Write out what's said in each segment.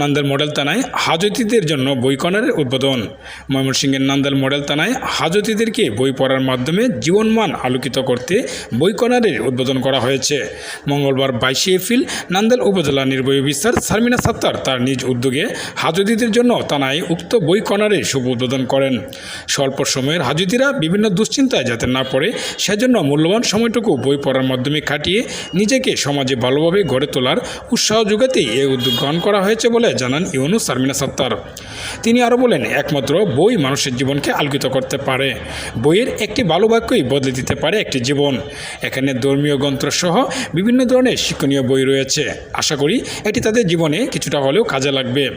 Nandail model থানায় হাজতিদের জন্য বই কর্নারের উদ্বোধন। ময়মনসিংহের নান্দাল মডেল থানায় হাজতিদেরকে বই পড়ার মাধ্যমে জীবনমান আলোকিত করতে বই কর্নারের উদ্বোধন করা হয়েছে। মঙ্গলবার বাইশে এপ্রিল নান্দাল উপজেলা নির্বাহী অফিসার সারমিনা সাত্তার তার নিজ উদ্যোগে হাজতিদের জন্য থানায় উক্ত বই কর্নারের শুভ উদ্বোধন করেন। স্বল্প সময়ের হাজতিরা বিভিন্ন দুশ্চিন্তায় যাতে না পড়ে, সেজন্য মূল্যবান সময়টুকু বই পড়ার মাধ্যমে খাটিয়ে নিজেকে সমাজে ভালোভাবে গড়ে তোলার উৎসাহ যোগাতেই এই উদ্যোগ গ্রহণ করা হয়েছে বলে জানান ইউনু সারমিনা সাত্তার। তিনি আরও বলেন, একমাত্র বই মানুষের জীবনকে আলোকিত করতে পারে। বইয়ের একটি ভালো বাক্যই বদলে দিতে পারে একটি জীবন। এখানে ধর্মীয় গ্রন্থসহ বিভিন্ন ধরনের শিক্ষণীয় বই রয়েছে। আশা করি এটি তাদের জীবনে কিছুটা হলেও কাজে লাগবে।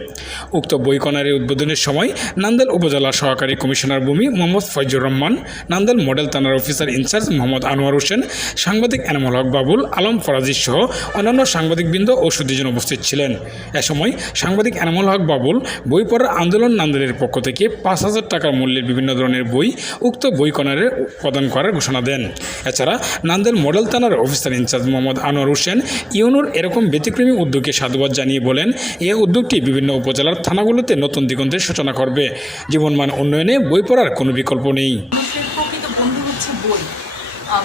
উক্ত বই কর্নারের উদ্বোধনের সময় নান্দাল উপজেলা সহকারী কমিশনার ভূমি মোহাম্মদ ফয়জুর রহমান, নান্দাল মডেল থানার officer in charge Mohammad Anwar Hossain, সাংবাদিক এনামুল হক বাবুল, আলম ফরাজি সহ অন্যান্য সাংবাদিকবৃন্দ ও সুদীজন উপস্থিত ছিলেন। এ সময় সাংবাদিক এনামুল হক বাবুল, বই পড়ার আন্দোলন নান্দালের পক্ষ থেকে পাঁচ হাজার টাকার মূল্যের বিভিন্ন ধরনের বই, উক্ত বই কর্নারে প্রদান করার ঘোষণা দেন। এছাড়া নান্দেল মডেল থানার officer in charge Mohammad Anwar Hossain, ইউনুর এরকম ব্যতিক্রমী উদ্যোগকে সাধুবাদ জানিয়ে বলেন এই উদ্যোগটি বিভিন্ন উপজেলার থানাগুলোতে নতুন দিগন্তের সূচনা করবে। জীবনমান উন্নয়নে বই পড়ার কোনো বিকল্প নেই।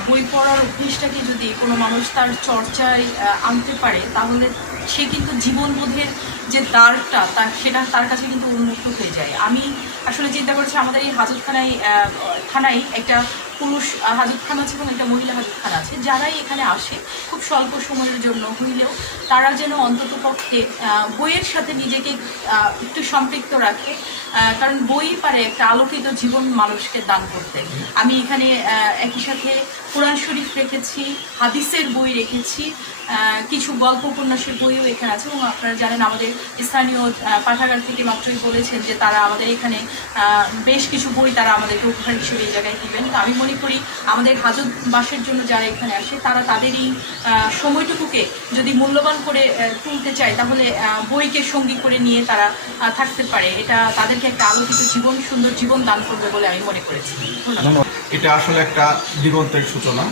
বই। পড়ার অভ্যেসটাকে যদি কোনো মানুষ তার চর্চায় আনতে পারে, তাহলে সে কিন্তু জীবনবোধের যে দ্বারটা, তার, সেটা তার কাছে কিন্তু উন্মুক্ত হয়ে যায়। আমি আসলে চিন্তা করছি আমাদের এই হাজতখানায় থানায় একটা পুরুষ আহ, হাজতখানা আছে এবং একটা মহিলা হাজতখানা আছে যারাই এখানে আসে খুব স্বল্প সময়ের জন্য হইলেও তারা যেন অন্তত পক্ষে বইয়ের সাথে নিজেকে একটু সম্পৃক্ত রাখে কারণ বই পারে একটা আলোকিত জীবন মানুষকে দান করতে। আমি এখানে একই সাথে কোরআন শরীফ রেখেছি হাদিসের বই রেখেছি কিছু গল্প উপন্যাসের বইও এখানে আছে এবং আপনারা জানেন আমাদের স্থানীয় পাঠাগার থেকে মাত্রই বলেছেন যে তারা আমাদের এখানে বেশ কিছু বই তারা আমাদেরকে উপহার হিসেবে এই জায়গায় দিবেন। তো আমি মনে করি আমাদের হাজত বাসের জন্য যারা এখানে আসে তারা তাদেরই আহ, সময়টুকুকে যদি মূল্যবান করে তুলতে চায় তাহলে বইকে সঙ্গী করে নিয়ে তারা থাকতে পারে। এটা তাদেরকে একটা আলোকিত জীবন সুন্দর জীবন দান করবে বলে আমি মনে করেছি। এটা আসলে একটা দিগন্তের সূচনা।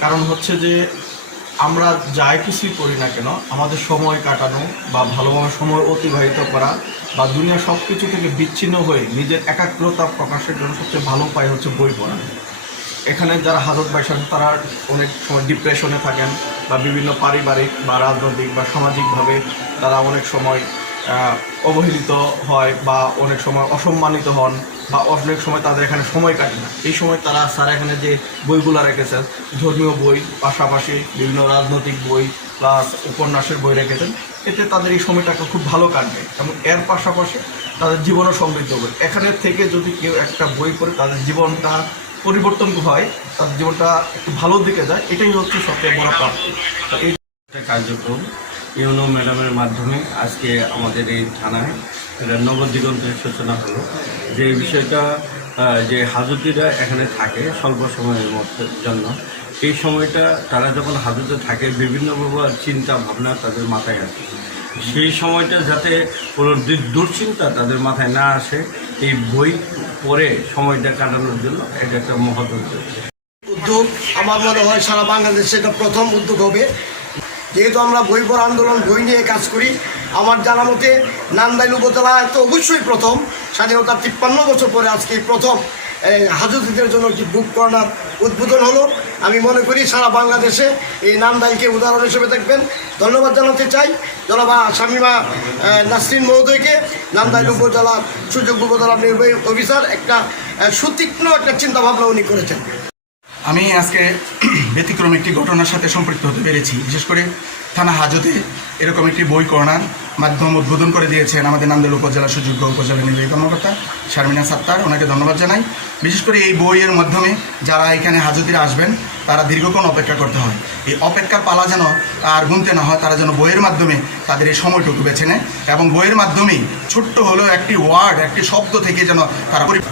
কারণ হচ্ছে যে আমরা যাই কিছুই করি না কেন আমাদের সময় কাটানো বা ভালোভাবে সময় অতিবাহিত করা বা দুনিয়া সব কিছু থেকে বিচ্ছিন্ন হয়ে নিজের একাগ্রতা প্রকাশের জন্য সবচেয়ে ভালো উপায় হচ্ছে বই পড়া। এখানে যারা হাজত বাইসান তারা অনেক সময় ডিপ্রেশনে থাকেন বা বিভিন্ন পারিবারিক বা রাজনৈতিক বা সামাজিকভাবে তারা অনেক সময় অবহেলিত হয় বা অনেক সময় অসম্মানিত হন বা অনেক সময় তাদের এখানে সময় কাটে না। এই সময় তারা, স্যার এখানে যে বইগুলো রেখেছেন, ধর্মীয় বই, পাশাপাশি বিভিন্ন রাজনৈতিক বই প্লাস উপন্যাসের বই রেখেছেন, এতে তাদের এই সময়টাকে খুব ভালো কাটবে এবং এর পাশাপাশি তাদের জীবনও সমৃদ্ধ হবে। এখানে থেকে যদি কেউ একটা বই পড়ে, তাদের জীবনটা পরিবর্তন হয়, তার জীবনটা একটু ভালোর দিকে যায়, এটাই হচ্ছে সবচেয়ে বড় প্রাপ্তি এই একটা কার্যক্রম, ইউনো ম্যাডামের মাধ্যমে আজকে আমাদের এই থানায় একটা নবদিগন্তের সূচনা হলো। যে বিষয়টা যে হাজতিরা এখানে থাকে স্বল্প সময়ের মধ্যে জন্য, এই সময়টা তারা যখন হাজতে থাকে বিভিন্নভাবে চিন্তা, ভাবনা তাদের মাথায় আসে। সেই সময়টা যাতে কোনো দুশ্চিন্তা তাদের মাথায় না আসে, এই বই পড়ে সময়টা কাটানোর জন্য এটা একটা মহৎ উদ্যোগ। উদ্যোগ আমার মনে হয় সারা বাংলাদেশে এটা প্রথম উদ্যোগ হবে। যেহেতু আমরা বই পড়া আন্দোলন, বই নিয়ে কাজ করি, আমার জানা মতে নান্দাইল উপজেলা তো অবশ্যই প্রথম। স্বাধীনতার তিপ্পান্ন বছর পরে আজকে প্রথম হাজতিদের জন্য কি বুক কর্নার উদ্বোধন হলো? আমি মনে করি সারা বাংলাদেশে এই নামদাইকে উদাহরণ হিসেবে দেখবেন। ধন্যবাদ জানাতে চাই। জনাবা আহ, নাসরিন মহোদয়কে। নামদাইল উপজেলার সুযোগ উপজেলার নির্বাহী অফিসার একটা সুতীক্ষ্ণ একটা চিন্তাভাবনা উনি করেছেন। আমি আজকে ব্যতিক্রম একটি ঘটনার সাথে সম্পৃক্ত হতে পেরেছি। বিশেষ করে থানা হাজতে এরকম একটি বই করোনার মাধ্যম উদ্বোধন করে দিয়েছেন আমাদের নান্দেল উপজেলা সুযোগ্য উপজেলা নির্বাহী কর্মকর্তা শারমিনা সাত্তার। ওনাকে ধন্যবাদ জানাই। বিশেষ করে এই বইয়ের মাধ্যমে যারা এখানে হাজতিরা আসবেন, তারা দীর্ঘক্ষণ অপেক্ষা করতে হয়। এই অপেক্ষার পালা যেন আর গুনতে না হয়, তারা যেন বইয়ের মাধ্যমে তাদের এই সময়টুকু বেছে নেয় এবং বইয়ের মাধ্যমেই ছোট্ট হলেও একটি ওয়ার্ড, একটি শব্দ থেকে যেন তারা পরি-